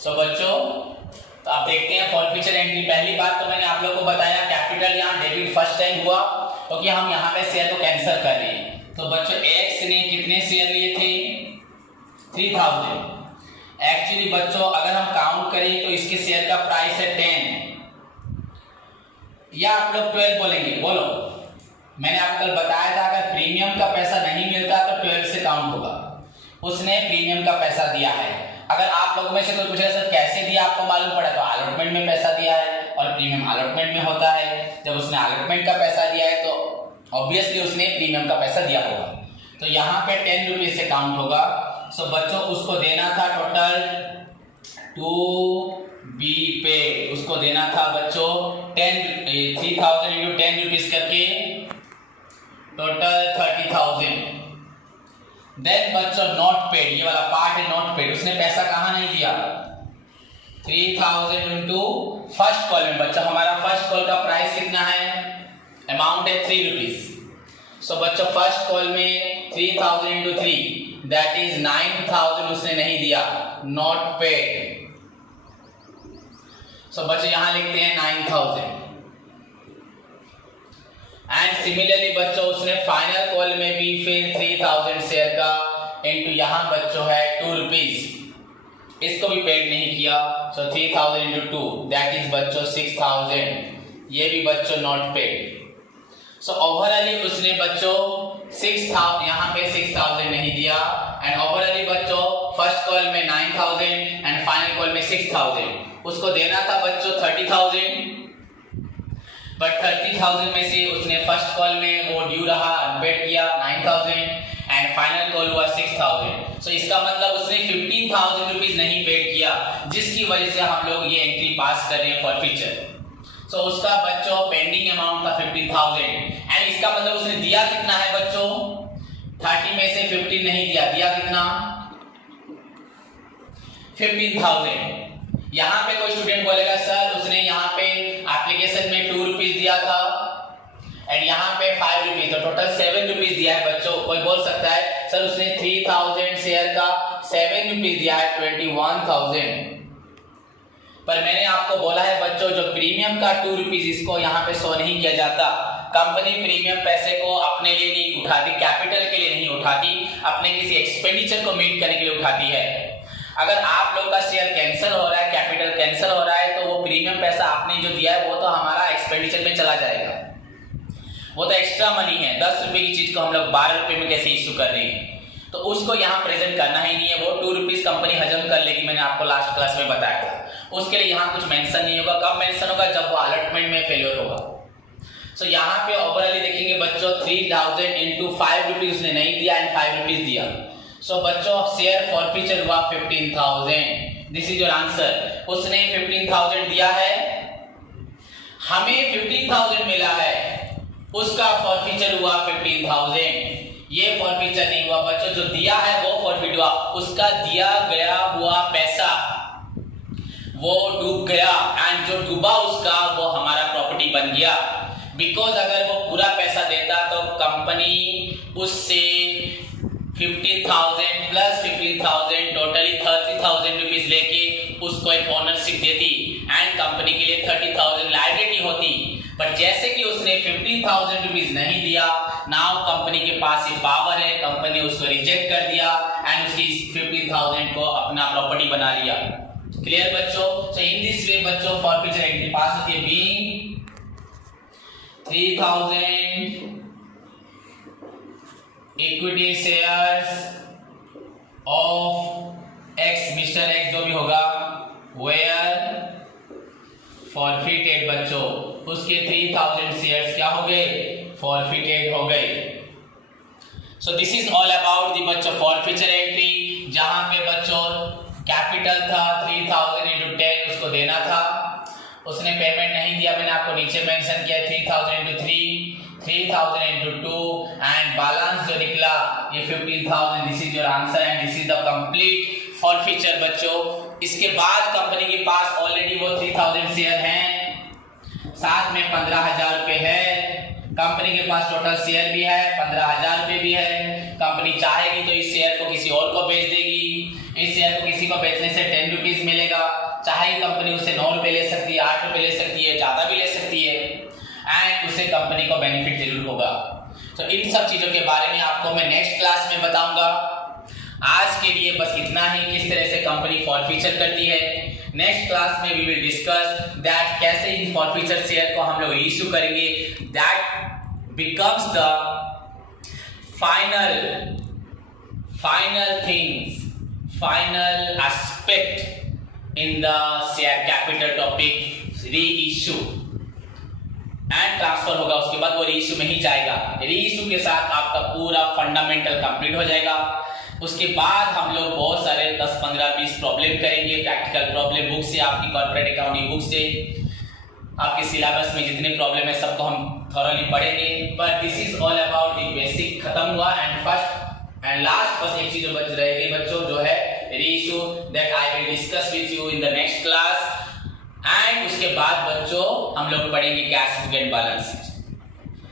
सो बच्चों, तो आप देखते हैं फॉरफीचर एंट्री। पहली बात तो मैंने आप लोगों को बताया कैपिटल यहाँ डेबिट फर्स्ट टाइम हुआ क्योंकि हम यहाँ पे शेयर को कैंसिल कर रहे हैं। तो बच्चों एक्स ने कितने शेयर लिए थे, 3000। एक्चुअली बच्चों अगर हम काउंट करें तो इसके शेयर का प्राइस है 10, या आप लोग 12 बोलेंगे, बोलो। मैंने आपको कल बताया था अगर प्रीमियम का पैसा नहीं मिलता तो 12 से काउंट होगा। उसने प्रीमियम का पैसा दिया है। अगर आप लोगों में से कोई पूछे सर कैसे दिया, आपको मालूम पड़ा, तो अलॉटमेंट में पैसा दिया है और प्रीमियम अलॉटमेंट में होता है। जब उसने अलॉटमेंट का पैसा दिया है तो ऑब्वियसली उसने प्रीमियम का पैसा दिया होगा। तो यहाँ पे 10 रुपीज से काउंट होगा। सो बच्चों उसको देना था टोटल टू बी पे, उसको देना था बच्चों 3000 इंटू 10 रुपीज करके टोटल 30,000। देन बच्चों नॉट पेड, ये वाला पार्ट है नॉट पेड। उसने पैसा कहाँ नहीं दिया, 3000 इंटू फर्स्ट कॉल में। बच्चों हमारा फर्स्ट कॉल का प्राइस कितना है, अमाउंट है 3 रुपीज। सो बच्चों फर्स्ट कॉल में 3000 इंटू 3 दैट इज 9000 उसने नहीं दिया, नॉट पेड। सो बच्चों यहां लिखते हैं 9000। एंड सिमिलरली बच्चों उसने फाइनल कॉल में भी फिर 3000 शेयर का इंटू यहां बच्चों है 2 रुपीज, इसको भी पेड नहीं किया। सो 3000 इंटू 2 दैट इज बच्चों 6000, ये भी बच्चों नॉट पेड। सो ओवरऑली उसने बच्चों 6000 यहाँ पे 6000 नहीं दिया। एंड ओवरऑली बच्चों फर्स्ट कॉल में 9000 एंड फाइनल कॉल में 6000। उसको देना था बच्चों 30,000, बट 30,000 में से उसने फर्स्ट कॉल में वो ड्यू रहा अनपेड किया 9,000 एंड फाइनल कॉल हुआ 6,000। सो इसका मतलब उसने 15,000 रुपीज नहीं पेड किया, जिसकी वजह से हम लोग ये एंट्री पास कर रहे हैं फॉर फ्यूचर। सो उसका बच्चों पेंडिंग अमाउंट था 15,000 एंड इसका मतलब उसने दिया कितना है बच्चों, 30 में से 15 नहीं दिया, दिया कितना 15,000। यहाँ पे कोई स्टूडेंट बोलेगा सर उसने यहाँ पे एप्लीकेशन में 2 रुपीज दिया था एंड यहाँ पे 5 रुपीज, तो टोटल 7 रुपीज दिया है बच्चों। कोई बोल सकता है सर उसने 3000 शेयर का 7 रुपीज दिया है 21,000। पर मैंने आपको बोला है बच्चों जो प्रीमियम का 2 रुपीज इसको यहाँ पे शो नहीं किया जाता। कंपनी प्रीमियम पैसे को अपने लिए नहीं उठाती, कैपिटल के लिए नहीं उठाती, अपने किसी एक्सपेंडिचर को मीट करने के लिए उठाती है। अगर आप लोग का शेयर कैंसिल हो रहा है, कैपिटल कैंसिल हो रहा है, तो वो प्रीमियम पैसा आपने जो दिया है वो तो हमारा एक्सपेंडिचर में चला जाएगा, वो तो एक्स्ट्रा मनी है। 10 रुपए की चीज को हम लोग 12 रुपए में कैसे इश्यू कर रहे हैं, तो उसको यहाँ प्रेजेंट करना ही नहीं है। वो 2 रुपीज कंपनी हजम कर लेगी, मैंने आपको लास्ट क्लास में बताया था। उसके लिए यहाँ कुछ मेंशन नहीं होगा। कब मेंशन होगा, जब वो अलॉटमेंट में फेलियर होगा। सो यहाँ पे ओवरऑली देखेंगे बच्चों 3000 इंटू 5 रुपीज उसने नहीं दिया एंड 5 रुपीज दिया। सो बच्चों शेयर फॉरफीचर हुआ 15,000। This is your answer. उसने 15,000 दिया है, हमें 15,000 मिला है, उसका फॉरफीचर हुआ 15,000। ये फॉरफीचर नहीं हुआ बच्चों, जो दिया है वो फॉरफीट हुआ। उसका दिया गया हुआ पैसा वो डूब गया एंड जो डूबा उसका वो हमारा प्रॉपर्टी बन गया। बिकॉज अगर वो पूरा पैसा देता तो कंपनी उससे 15,000 प्लस 15,000 टोटली 30,000 रुपीज लेके उसको एक ओनरशिप देती एंड कंपनी के लिए 30,000 लायबिलिटी होती। पर जैसे कि उसने 15,000 रुपीज नहीं दिया, नाउ कंपनी के पास ये पावर है, कंपनी उसको रिजेक्ट कर दिया एंड उसकी 15,000 को अपना प्रॉपर्टी बना लिया। क्लियर बच्चों? सो इन दिस वे बच्चों फॉरफीचर एंट्री पास होती है being 3000 equity shares of x mister x जो भी होगा वेयर फॉरफिटेड बच्चों, उसके 3000 शेयर्स क्या हो गए? फॉरफिटेड हो गए। सो this is all about the बच्चों फॉरफिचर एंट्री, जहां पे बच्चों कैपिटल था 3000 into 10 उसको देना था, उसने पेमेंट नहीं दिया, मैंने आपको नीचे मेंशन किया 3000 into 3, 3000 into 2 एंड बैलेंस जो निकला ये 15000। This is your answer and this is the complete forfeiture बच्चों। इसके बाद कंपनी के पास ऑलरेडी वो 3000 शेयर हैं, साथ में 15000 रुपए है, कंपनी के पास टोटल शेयर भी है 15000 रुपए भी है। कंपनी चाहेगी तो इस शेयर को किसी और को बेच देगी, इस शेयर को किसी को बेचने से 10 रुपीज मिलेगा, चाहे कंपनी उसे 9 रुपए ले सकती है, 8 रुपए ले सकती है, ज्यादा भी ले सकती है एंड उसे कंपनी को बेनिफिट जरूर होगा। तो इन सब चीजों के बारे में आपको मैं नेक्स्ट क्लास में बताऊंगा। आज के लिए बस इतना ही, किस तरह से कंपनी फॉरफीचर करती है। नेक्स्ट क्लास में वी विल डिस्कस दैट कैसे इन फॉरफीचर शेयर को हम लोग इश्यू करेंगे, that becomes the final aspect in the share capital topic reissue and transfer होगा। उसके बाद वो रीइश्यू में ही जाएगा, रीइश्यू के साथ आपका पूरा फंडामेंटल कंप्लीट हो जाएगा। उसके बाद हम लोग बहुत सारे 10, 15, 20 प्रॉब्लम करेंगे, प्रैक्टिकल प्रॉब्लम बुक से, आपकी कॉर्पोरेट अकाउंटिंग बुक से, आपके सिलेबस में जितने प्रॉब्लम है सबको हम थॉरली पढ़ेंगे। But this is all about the basic खत्म हुआ एंड फर्स्ट एंड लास्ट बस एक चीज बच रहेगी बच्चों, जो है reissue, that I will discuss with you in the next class. And उसके बाद बच्चों हम लोग पढ़ेंगे cash book and balance sheet.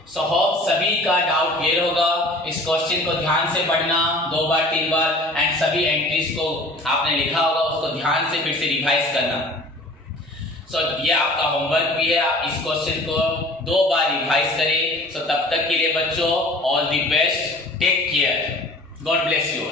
So hope सभी का डाउट क्लियर होगा। इस क्वेश्चन को ध्यान से पढ़ना 2 बार 3 बार एंड सभी एंट्रीज को आपने लिखा होगा उसको ध्यान से फिर से रिवाइज करना। सो ये आपका होमवर्क भी है, आप इस क्वेश्चन को 2 बार रिवाइज करें। सो तब तक के लिए बच्चों all the best, take care, God bless you.